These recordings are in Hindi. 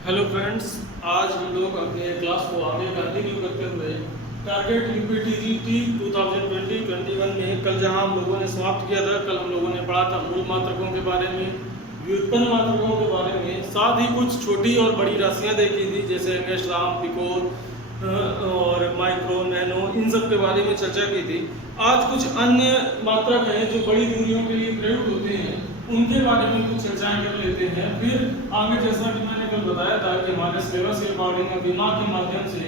हेलो फ्रेंड्स, आज हम लोग अपने क्लास को आगे कंटिन्यू करते हुए टारगेट यूपीटीजीटी 2020-21 में कल जहां हम लोगों ने समाप्त किया था, कल हम लोगों ने पढ़ा था मूल मात्रकों के बारे में, व्युत्पन्न मात्रकों के बारे में, साथ ही कुछ छोटी और बड़ी राशियां देखी थी जैसे एंगस्ट्रॉम, पिको और माइक्रो, नैनो, इन सब के बारे में चर्चा की थी। आज कुछ अन्य मात्रक हैं जो बड़ी दूरियों के लिए प्रयुक्त होते हैं, उनके बारे में कुछ चर्चाएं कर लेते हैं। फिर आगे जैसा कि मैंने कल बताया था कि हमारे सिलेबस के अकॉर्डिंग बीमा के माध्यम से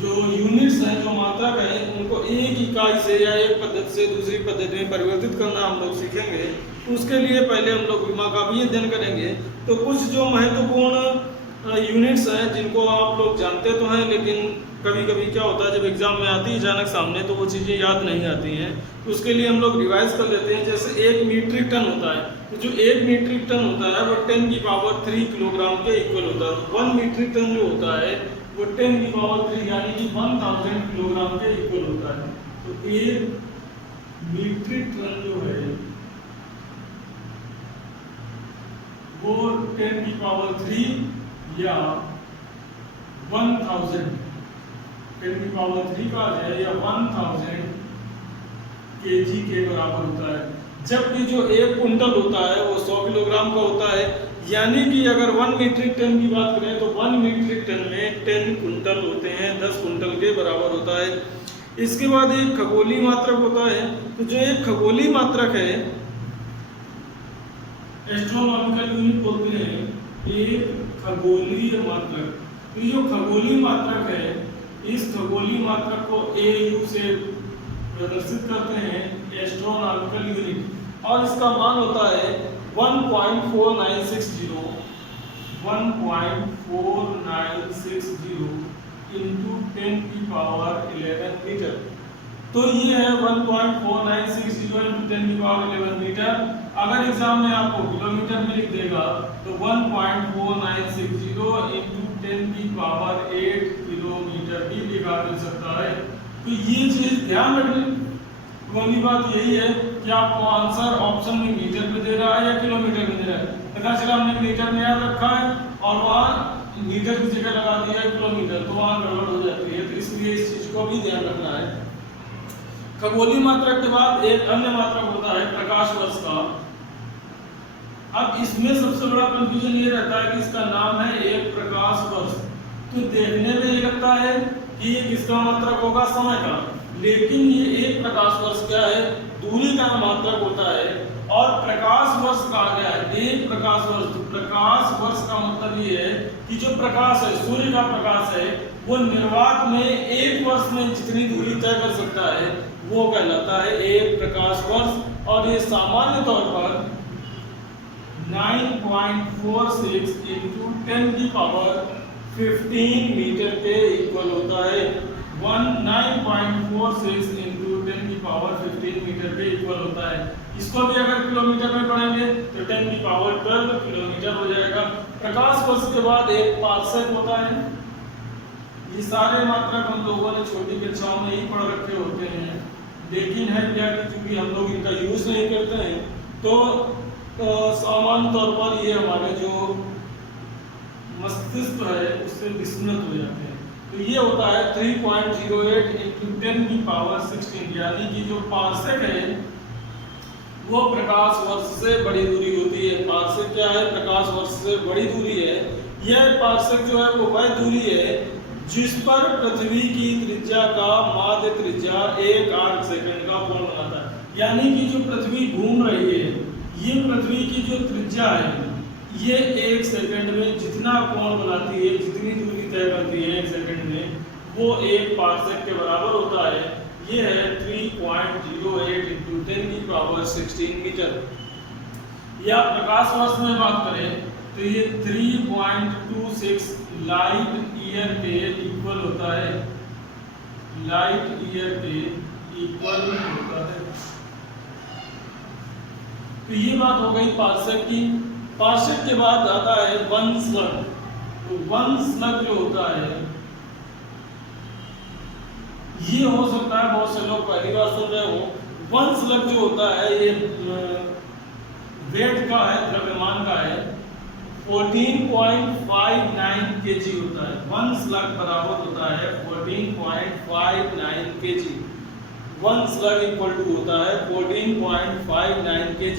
जो यूनिट्स हैं, जो मात्रक हैं, उनको एक इकाई से या एक पद्धति से दूसरी पद्धति में परिवर्तित करना हम लोग सीखेंगे। उसके लिए पहले हम लोग बीमा का भी अध्ययन करेंगे। तो कुछ जो महत्वपूर्ण यूनिट्स हैं जिनको आप लोग जानते तो हैं, लेकिन कभी कभी क्या होता है जब एग्जाम में आती है अचानक सामने तो वो चीज़ें याद नहीं आती हैं, तो उसके लिए हम लोग रिवाइज कर लेते हैं। जैसे 1 मीट्रिक टन होता है, तो जो 1 मीट्रिक टन होता है वो 10³ किलोग्राम के इक्वल होता है। तो 1 मीट्रिक टन जो होता है वो 10³ यानी कि 1000 किलोग्राम के इक्वल होता है। तो 1 मीट्रिक टन जो है वो 10³ या 1000 10³ का है या 1000 kg के बराबर होता है। जबकि जो 1 कुंटल होता है वो 100 किलोग्राम का होता है। यानी कि अगर 1 मीट्रिक टन की बात करें तो 1 मीट्रिक टन में 10 कुंटल होते हैं, 10 कुंटल के बराबर होता है। इसके बाद एक खगोलीय मात्रक होता है। तो जो एक खगोलीय मात्रक है, एस्ट्रोनॉमिकल यूनिट बोलते हैं, एक खगोलीय मात्रक। तो ये जो खगोलीय मात्रक है, इस खगोलीय मात्रक को AU से प्रदर्शित करते हैं, एस्ट्रोनॉमिकल यूनिट, और इसका मान होता है 1.4960 into 10⁻11 मीटर। तो ये है 1.4960 into 10⁻11 मीटर। अगर एग्जाम में आपको किलोमीटर में लिख देगा तो 1.4960 into 10⁸ किलोमीटर भी लिखा मिल सकता है। तो ये चीज ध्यान रखने वाली बात यही है कि आपको आंसर ऑप्शन में मीटर में दे रहा है या किलोमीटर में दे रहा है। पता चला हमने मीटर में याद रखा है और वहाँ मीटर की जगह लगा दिया है किलोमीटर, तो वहाँ गड़बड़ हो जाती है। तो इसलिए इस चीज को भी ध्यान रखना है। खगोलीय मात्रक के बाद एक अन्य मात्रक होता है प्रकाश वर्ष का। अब इसमें सबसे बड़ा कंफ्यूजन ये रहता है कि इसका नाम है एक प्रकाश वर्ष। तो देखने में ये लगता है कि ये किसका मात्रक होगा, समय का, लेकिन ये एक प्रकाश वर्ष क्या है, दूरी का मात्रक होता है। और प्रकाश वर्ष कहा गया है एक प्रकाश वर्ष। तो प्रकाश वर्ष का मतलब ये है कि जो प्रकाश है, सूर्य का प्रकाश है, वो निर्वात में एक वर्ष में जितनी दूरी तय कर सकता है वो कहलाता है एक प्रकाश वर्ष। और ये सामान्य तौर पर 9.46 into 10⁻15 मीटर के इक्वल होता है। 9.46 into 10⁻15 मीटर के इक्वल होता है। इसको भी अगर किलोमीटर में पढ़ेंगे तो 10⁻12 किलोमीटर हो जाएगा। प्रकाश वर्ष के बाद एक पार्सेक होता है। ये सारे मात्रक हम लोगों ने छोटी कक्षाओं में ही पढ़ रखे होते हैं, लेकिन है क्या कि चूंकि हम लोग इनका यूज नहीं करते हैं तो सामान्य तौर पर ये हमारे जो मस्तिष्क है उससे विस्मृत हो जाते हैं। तो ये होता है 3.08 into 10⁻16, यानी कि जो पार्सेक है वो प्रकाश वर्ष से बड़ी दूरी होती है। पार्सेक क्या है, प्रकाश वर्ष से बड़ी दूरी है। यह पार्सेक जो है वो वह दूरी है जिस पर पृथ्वी की त्रिज्या का माध्य त्रिज्या 1 आर्क सेकंड का कोण बनाता है। यानी कि जो पृथ्वी घूम रही है, ये पृथ्वी की जो त्रिज्या है, ये 1 सेकंड में जितना कोण बनाती है, जितनी दूरी तय करती है 1 सेकंड में, वो 1 पार्सेक के बराबर होता है। ये है 3.08 into 10⁻16 मीटर। या प्रकाश वर्ष में बात करें तो ये 3.26 लाइट ईयर के इक्वल होता है। लाइट ईयर के इक्वल होता है। तो ये बात हो गई पार्सेक की। पार्सेक के बाद आता है वन स्लग। तो वन स्लग जो होता है ये हो सकता है बहुत से लोग पहली बार सुन रहे हो। वन स्लग जो होता है ये वेट का है, द्रव्यमान का है। 14.59 kg होता है। 1 स्लग बराबर होता है 14.59 kg। 1 स्लग इक्वल टू होता है 14.59 kg।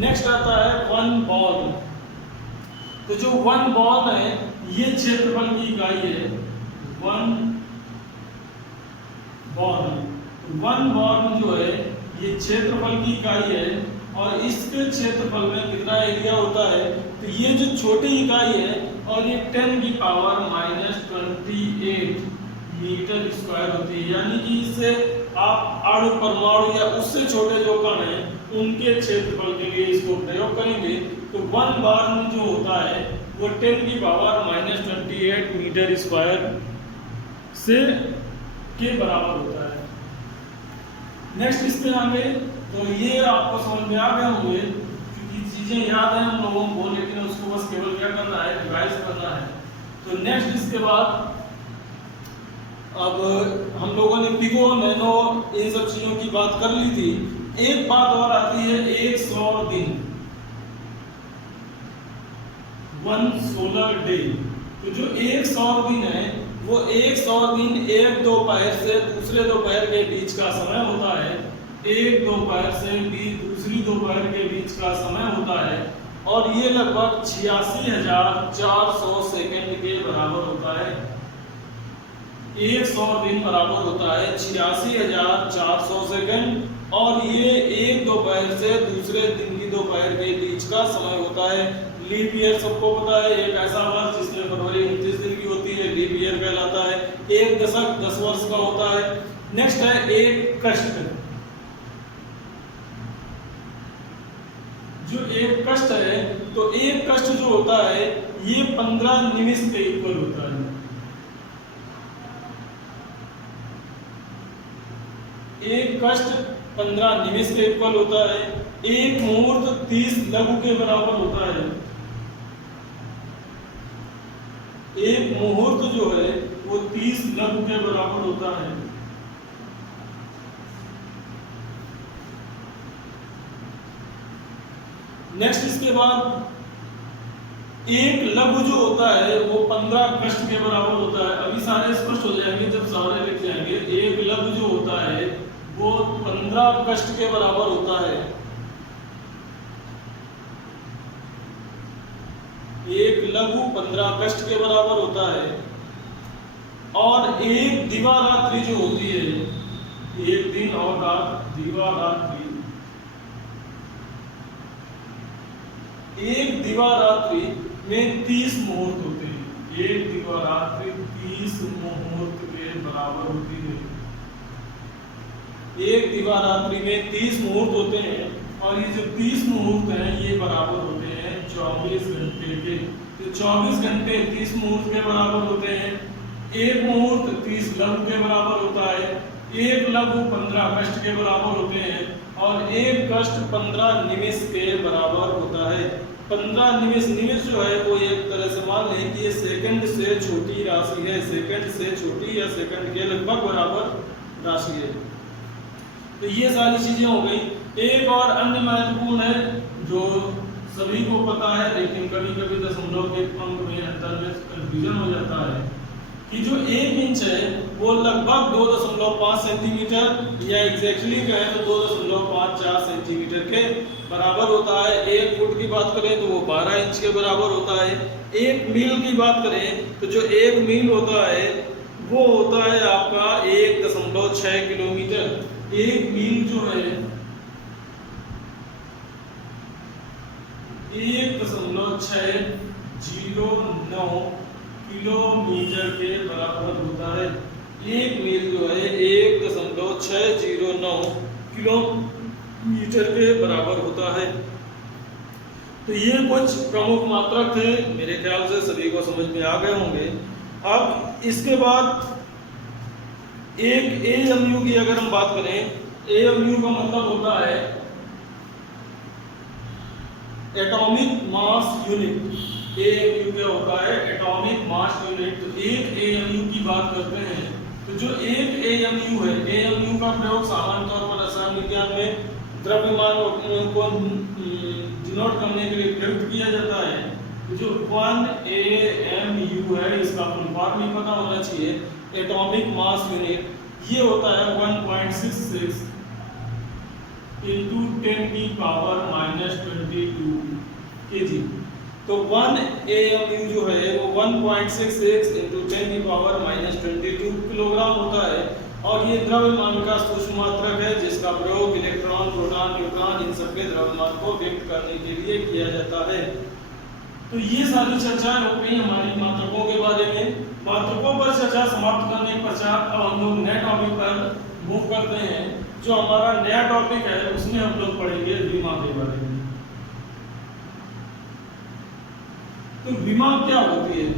नेक्स्ट आता है 1 बॉल। तो जो 1 बॉल है ये क्षेत्रफल की इकाई है। 1 बॉल, 1 बॉल जो है ये क्षेत्रफल की इकाई है और इसके क्षेत्रफल में कितना एरिया होता है, तो ये जो छोटी इकाई है और ये 10 की पावर -28 मीटर स्क्वायर होती है। यानी कि इससे आप अणु, परमाणु या उससे छोटे जो कण हैं उनके क्षेत्रफल के लिए इसको प्रयोग करेंगे। तो 1 बार में जो होता है वो 10 की पावर -28 मीटर स्क्वायर से के बराबर होता है। नेक्स्ट इसमें आगे, तो ये आपको समझ में आ गए होंगे क्योंकि चीजें याद हैं हम लोगों को, लेकिन उसको बस केवल क्या करना है, रिवाइज करना है। तो नेक्स्ट इसके बाद अब हम लोगों ने पिको, नैनो, इन सब चीजों की बात कर ली थी। एक बात और आती है 1 सौर दिन, 1 सोलर डे। तो जो 1 सौर दिन है वो 1 सौर दिन एक दोपहर से दूसरे दोपहर के बीच का समय होता है। एक दोपहर से दूसरी दोपहर के बीच का समय होता है और ये लगभग 86,400 सेकंड के बराबर होता है। 1 सौर दिन बराबर होता है 86,400 सेकंड और ये एक दोपहर से दूसरे दिन की दोपहर के बीच का समय होता है। लीप ईयर सबको पता है, एक ऐसा वर्ष जिसमें फरवरी 29 दिन की होती है, लीप ईयर कहलाता है। एक दशक 10 वर्ष का होता है। नेक्स्ट है एक कष्ट। जो एक कष्ट है, तो एक कष्ट जो होता है ये 15 निमिष के इक्वल होता है। एक कष्ट 15 निमिष के इक्वल होता है। एक मुहूर्त 30 लघु के बराबर होता है। एक मुहूर्त जो है वो 30 लघु के बराबर होता है। नेक्स्ट इसके बाद एक लघु जो होता है वो 15 कष्ट के बराबर होता है। अभी सारे स्पष्ट हो जाएंगे जब सारे लिख जाएंगे। एक लघु जो होता है वो 15 कष्ट के बराबर होता है। एक लघु 15 कष्ट के बराबर होता है। और एक दिवारात्रि जो होती है, एक दिन और रात, दिवारात्रि। एक दिवारात्रि में 30 मुहूर्त होते हैं। एक दिवारात्रि 30 मुहूर्त के बराबर होती है। एक दिवारात्रि में 30 मुहूर्त होते हैं और ये जो 30 मुहूर्त हैं ये बराबर होते हैं 24 घंटे के। तो 24 घंटे 30 मुहूर्त के बराबर होते हैं। एक मुहूर्त 30 लघु के बराबर होता है। एक लघु 15 कष्ट के बराबर होते हैं और एक कष्ट 15 निमिष के बराबर होता है। 15 निमिष, निमिष जो है वो एक तरह से मान लें कि ये सेकंड से छोटी राशि है। सेकंड से छोटी या सेकंड के लगभग बराबर राशि है। तो ये सारी चीजें हो गई। एक और अन्य महत्वपूर्ण है जो सभी को पता है, लेकिन कभी कभी दशमलव के अंक में अंतर में कंफ्यूजन हो जाता है कि जो 1 इंच है वो लगभग 2.5 सेंटीमीटर या एग्जैक्टली कहें तो 2.54 सेंटीमीटर के बराबर होता है। 1 फुट की बात करें तो वो 12 इंच के बराबर होता है। 1 मील की बात करें तो जो 1 मील होता है वो होता है आपका 1.6 किलोमीटर। 1 मील जो है 1.609 किलोमीटर के बराबर होता है। 1 मील जो है 1.609 किलोमीटर के बराबर होता है। तो ये कुछ प्रमुख मात्रक थे, मेरे ख्याल से सभी को समझ में आ गए होंगे। अब इसके बाद एक AMU की अगर हम बात करें, AMU का मतलब होता है एटॉमिक मास यूनिट। AMU क्या होता है? Atomic mass unit. तो एक AMU की बात करते हैं तो जो एक AMU है, AMU का प्रयोग सामान्य तौर पर रसायन विज्ञान में द्रव्यमान को डिनोट करने के लिए प्रयुक्त किया जाता है। जो 1 AMU है इसका फुल फॉर्म भी पता होना चाहिए, एटॉमिक मास यूनिट। ये होता है 1.66 into 10⁻⁻22 kg। तो 1 AMU जो है वो 1.66 into 10⁻⁻22 किलोग्राम होता है और ये द्रव्यमान का सूक्ष्म मात्रक है जिसका प्रयोग इलेक्ट्रॉन, प्रोटॉन, न्यूट्रॉन इन सबके द्रव्यमान को व्यक्त करने के लिए किया जाता है। तो ये सारी चर्चाएं हो गई हमारी मात्रकों के बारे में। मात्रकों पर चर्चा समाप्त करने के पश्चात अब हम लोग नए टॉपिक पर मूव करते हैं। जो हमारा नया टॉपिक है उसमें हम लोग पढ़ेंगे विमा के बारे में। तो विमा क्या होती है?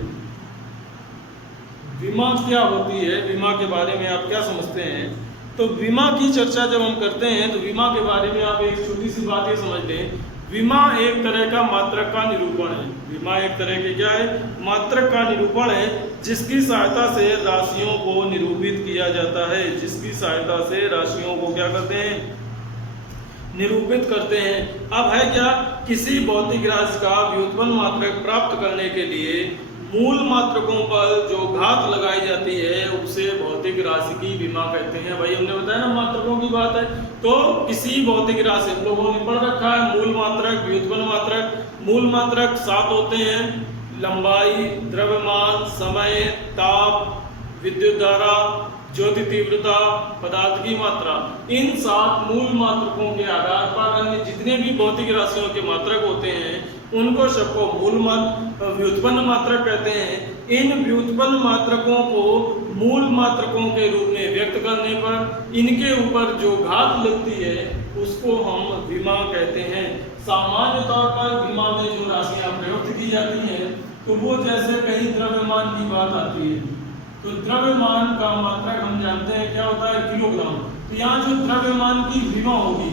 विमा क्या होती है, विमा के बारे में आप क्या समझते हैं? तो विमा की चर्चा जब हम करते हैं तो विमा के बारे में आप एक छोटी सी बात ये समझ लें, विमा एक तरह का मात्रक का निरूपण है। विमा एक तरह के क्या है? मात्रक का निरूपण है जिसकी सहायता से राशियों को निरूपित किया जाता है। जिसकी सहायता से राशियों को क्या करते हैं? निरूपित करते हैं। अब है क्या, किसी भौतिक राशि का व्युत्पन्न मात्रक प्राप्त करने के लिए मूल मात्रकों पर जो घात लगाई जाती है उसे भौतिक राशि की विमा कहते हैं। भाई हमने बताया ना मात्रकों की बात है, तो किसी भौतिक राशि हम लोगों ने पढ़ रखा है मूल मात्रक, व्युत्पन्न मात्रक। मूल मात्रक 7 होते हैं, लंबाई, द्रव्यमान, समय, ताप, विद्युत धारा, ज्योति तीव्रता, पदार्थ की मात्रा। इन 7 मूल मात्रकों के आधार पर अन्य जितने भी भौतिक राशियों के मात्रक होते हैं उनको सबको मूल व्युत्पन्न मात्रक कहते हैं। इन व्युत्पन्न मात्रकों को मूल मात्रकों के रूप में व्यक्त करने पर इनके ऊपर जो घात लगती है उसको हम विमा कहते हैं। सामान्य तौर पर विमा में जो राशियां प्रयुक्त की जाती हैं तो वो जैसे कहीं द्रव्यमान की बात आती है तो द्रव्यमान का मात्रक हम जानते हैं क्या होता है? किलोग्राम। तो यहाँ जो द्रव्यमान की विमा होगी,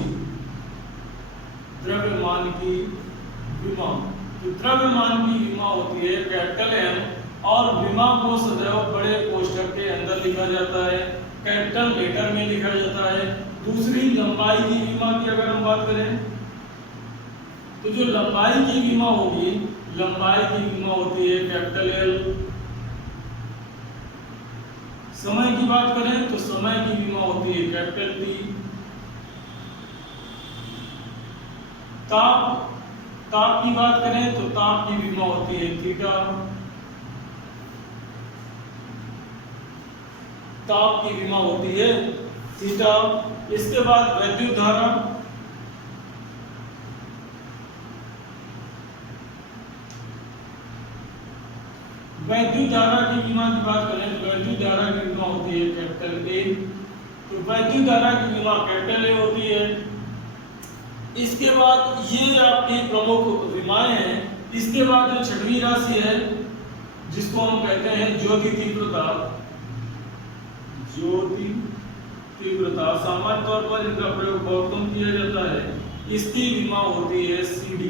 द्रव्यमान की विमा, तो द्रव्यमान की विमा होती है कैपिटल M और विमा को सदैव बड़े कोष्ठक के अंदर लिखा जाता है, कैपिटल लेटर में लिखा जाता है। दूसरी लंबाई की विमा की अगर हम बात करें तो जो लंबाई की विमा होगी, लंबाई की विमा होती है कैपिटल L। समय की बात करें तो समय की विमा होती है कैपिटल T। ताप की बात करें तो ताप की विमा होती है थीटा। ताप की विमा होती है थीटा। इसके बाद वैद्युत धारा, वैद्युत धारा की विमा की बात करें तो वैद्युत धारा की विमा होती है कैपिटल A। तो वैद्युत धारा की विमा कैपिटल A होती है। इसके बाद ये आपकी प्रमुख विमाएं हैं। इसके बाद जो छठवीं राशि है जिसको हम कहते हैं ज्योति तीव्रता। ज्योति तीव्रता सामान्य तौर पर इनका प्रयोग बहुत कम किया जाता है। इसकी विमा होती है CD।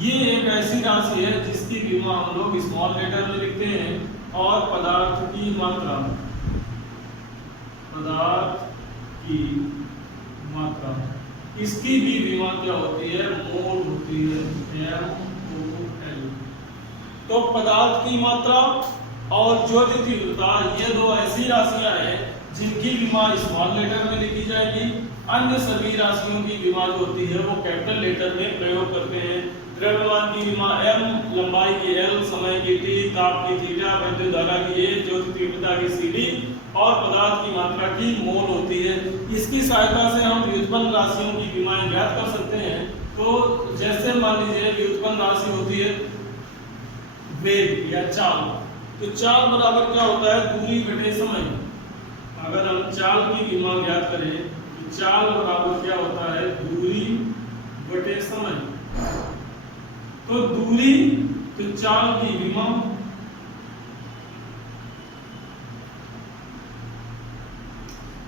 ये एक ऐसी राशि है जिसकी विमा हम लोग स्मॉल लेटर में लिखते हैं। और पदार्थ की मात्रा, पदार्थ की मात्रा, इसकी भी विमा क्या होती है? मोल होती है, MOL। तो पदार्थ की मात्रा और ज्योति तीव्रता ये 2 ऐसी राशियां हैं जिनकी विमा स्मॉल लेटर में लिखी जाएगी। अन्य सभी राशियों की विमा जो होती है वो कैपिटल लेटर में प्रयोग करते हैं। द्रव्यमान की विमा M, लंबाई की L, समय की T, ताप की थीटा, विद्युत धारा की A, ज्योति तीव्रता की CD और पदार्थ की मात्रा की मोल होती है। इसकी सहायता से हम व्युत्पन्न राशियों की विमाएं ज्ञात कर सकते हैं। तो जैसे मान लीजिए व्युत्पन्न राशि होती है वेग या चाल, तो चाल बराबर क्या होता है? दूरी घटे समय। अगर हम चाल की विमा ज्ञात करें तो चाल बराबर क्या होता है? दूरी घटे समय। तो दूरी तो चाल की विमा,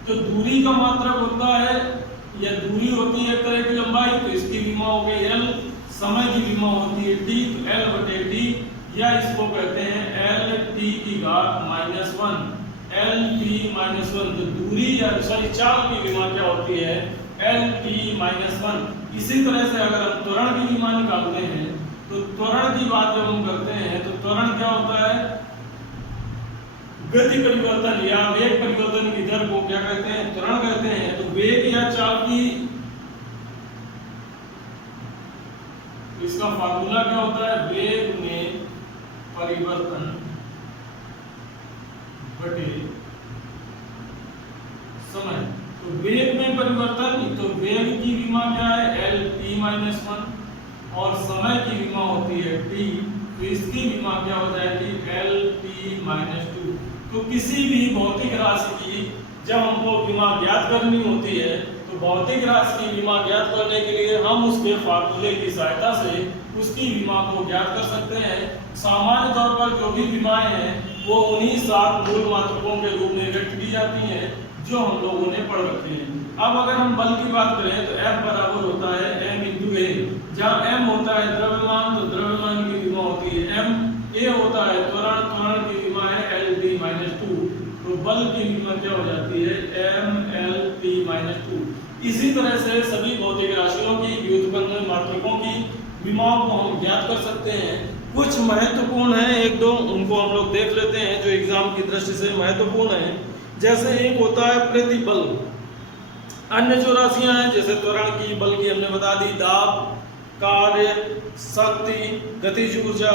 तो दूरी का मात्रक होता है या दूरी होती है एक तरह की लंबाई, तो इसकी विमा हो गई L। समय की विमा होती है T, तो L/T या इसको कहते हैं LT की घात -1, LT-1। तो दूरी या चाल की विमा क्या होती है? LT-1। इसी तरह से अगर हम त्वरण की विमा निकालते हैं तो तो त्वरण की बात जब हम करते हैं तो त्वरण क्या होता है, गति परिवर्तन या वेग परिवर्तन की दर को क्या कहते हैं, त्वरण कहते हैं। तो वेग या चाल की इसका फार्मूला क्या होता है, वेग में परिवर्तन बटे समय। तो वेग में परिवर्तन, तो वेग की विमा क्या है, एल टी माइनस 1 और समय की विमा होती है टी, तो इसकी विमा क्या हो जाएगी, एल टी माइनस 2। तो किसी भी भौतिक राशि की जब हमको विमा ज्ञात करनी होती है तो भौतिक राशि की विमा ज्ञात करने के लिए हम उसके फार्मूले की सहायता से उसकी विमा को ज्ञात कर सकते हैं। सामान्य तौर पर जो भी विमाएं हैं वो उन्हीं 7 मूल मात्रकों के रूप में व्यक्त की जाती हैं जो हम लोगों ने पढ़ रखे हैं। अब अगर हम बल की बात करें तो F बराबर होता है m × a, जहाँ m होता है द्रव्यमान, तो द्रव्यमान की विमा होती है m, a होता है त्वरण, त्वरण की विमा है l t - 2, तो बल की विमा क्या हो जाती है, m l t - 2। इसी तरह से सभी भौतिक राशियों की व्युत्पन्न मात्रकों की विमाओं को हम ज्ञात कर सकते हैं। कुछ महत्वपूर्ण है, एक दो उनको हम लोग देख लेते हैं जो एग्जाम की दृष्टि से महत्वपूर्ण है। जैसे एक होता है प्रतिबल। अन्य जो राशियां हैं जैसे त्वरण की, बल की हमने बता दी, दाब, कार्य, शक्ति, गतिज ऊर्जा,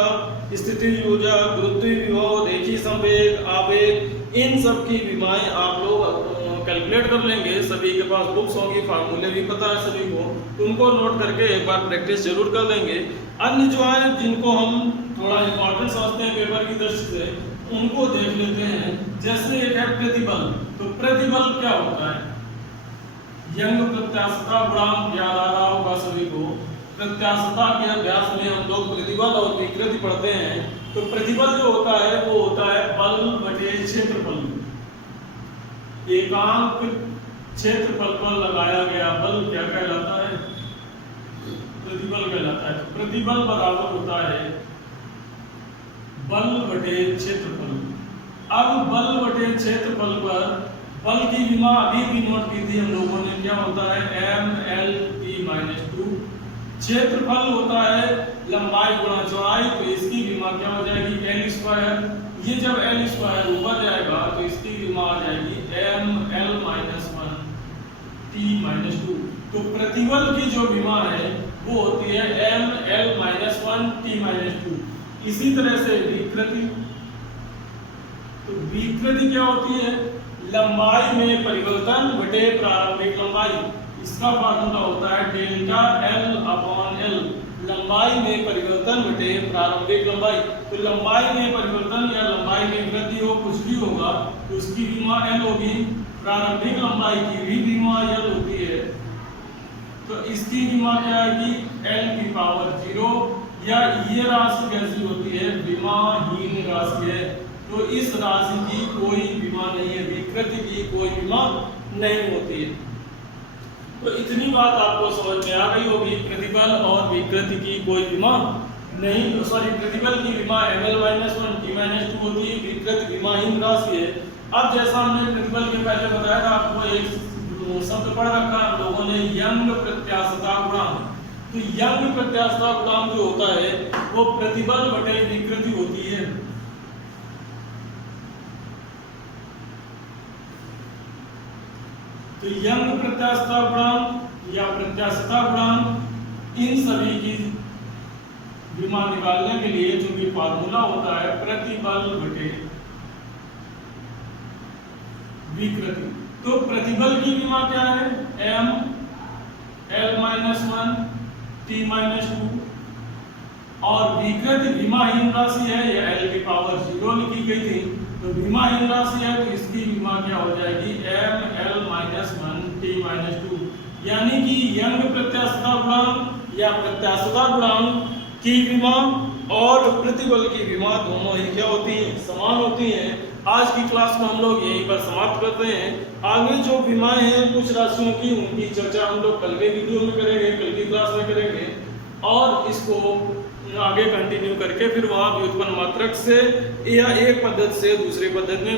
स्थितिज ऊर्जा, गुरुत्वीय विभव, रेखीय संवेग, आवेग, इन सब की विमाएं आप लोग कैलकुलेट कर लेंगे। सभी के पास बुक्स होंगी, फार्मूले भी पता है सभी को, तो उनको नोट करके एक बार प्रैक्टिस जरूर कर लेंगे। अन्य जो है जिनको हम थोड़ा इंपॉर्टेंट समझते हैं पेपर की दृष्टि से, उनको देख लेते हैं। जैसे एक है प्रतिबल। तो प्रतिबल क्या होता है, यंग प्रत्यास्थता गुणांक याद आ रहा होगा सभी को। प्रत्यास्थता के अभ्यास में हम लोग प्रतिबल और विकृति पढ़ते हैं। तो प्रतिबल जो होता है वो होता है बल बटे क्षेत्रफल। एकांक क्षेत्रफल पर लगाया गया बल क्या कहलाता है, प्रतिबल कहलाता है। प्रतिबल बराबर होता है बल बटे क्षेत्रफल। अब बल बटे क्षेत्रफल पर बल की विमा अभी भी नोट की थी हम लोगों ने, क्या होता है, m l t - 2। क्षेत्रफल होता है लंबाई गुणा चौड़ाई, तो इसकी विमा क्या हो जाएगी, l²। ये जब l² ऊपर जाएगा तो इसकी विमा आ जाएगी m l - 1 t - 2। तो प्रतिबल की जो विमा है वो होती है m l - 1 t - 2। इसी तरह से विकृति। तो विकृति क्या होती है, लंबाई में परिवर्तन बटे प्रारंभिक लंबाई। इसका फार्मूला होता है डेल्टा l/l, लंबाई में परिवर्तन बटे प्रारंभिक लंबाई। तो लंबाई में परिवर्तन या लंबाई में वृद्धि हो, कुछ भी होगा, तो उसकी विमा l होगी। प्रारंभिक लंबाई की भी विमा l होती है, तो इसकी विमा क्या आएगी, l⁴ या ये राशि कैसी होती है, विमाहीन राशि है। तो इस राशि की कोई विमा नहीं है, विकृति की कोई विमा नहीं होती है। तो इतनी बात आपको समझ में आ गई होगी, प्रतिबल और विकृति की कोई विमा नहीं, सॉरी प्रतिबल की विमा ml - 1 t - 2 होती है, विकृति विमाहीन राशि है। अब जैसा हमने प्रतिबल के पहले बताया था आपको, एक शब्द पढ़ रखा हम लोगों ने, यंग प्रत्यास्थता गुणांक। तो यंग प्रत्यास्थता गुणांक जो होता है वो प्रतिबल बटे विकृति होती है। तो यंग प्रत्यास्थता गुणांक या प्रत्यास्थता गुणांक, इन सभी की विमा निकालने के लिए जो भी फार्मूला होता है प्रतिबल बटे विकृति। तो प्रतिबल की विमा क्या है, m l - 1 t - 2, और विकृति विमाहीन राशि है, या l⁴ लिखी गई थी, तो विमाहीन राशि है, तो इसकी विमा क्या हो जाएगी, m l - 1 t - 2। यानी कि यंग प्रत्यास्थता गुणांक या प्रत्यास्थता गुणांक की विमा और प्रतिबल की विमा दोनों ही क्या होती हैं, समान होती हैं। आज की क्लास को हम लोग यहीं पर समाप्त करते हैं। आगे जो विमाएं हैं कुछ राशियों की, उनकी चर्चा हम लोग कल के वीडियो में करेंगे, कल की क्लास में करेंगे, और इसको आगे कंटिन्यू करके फिर वहाँ व्युत्पन्न मात्रक से या एक पद्धति से दूसरी पद्धति में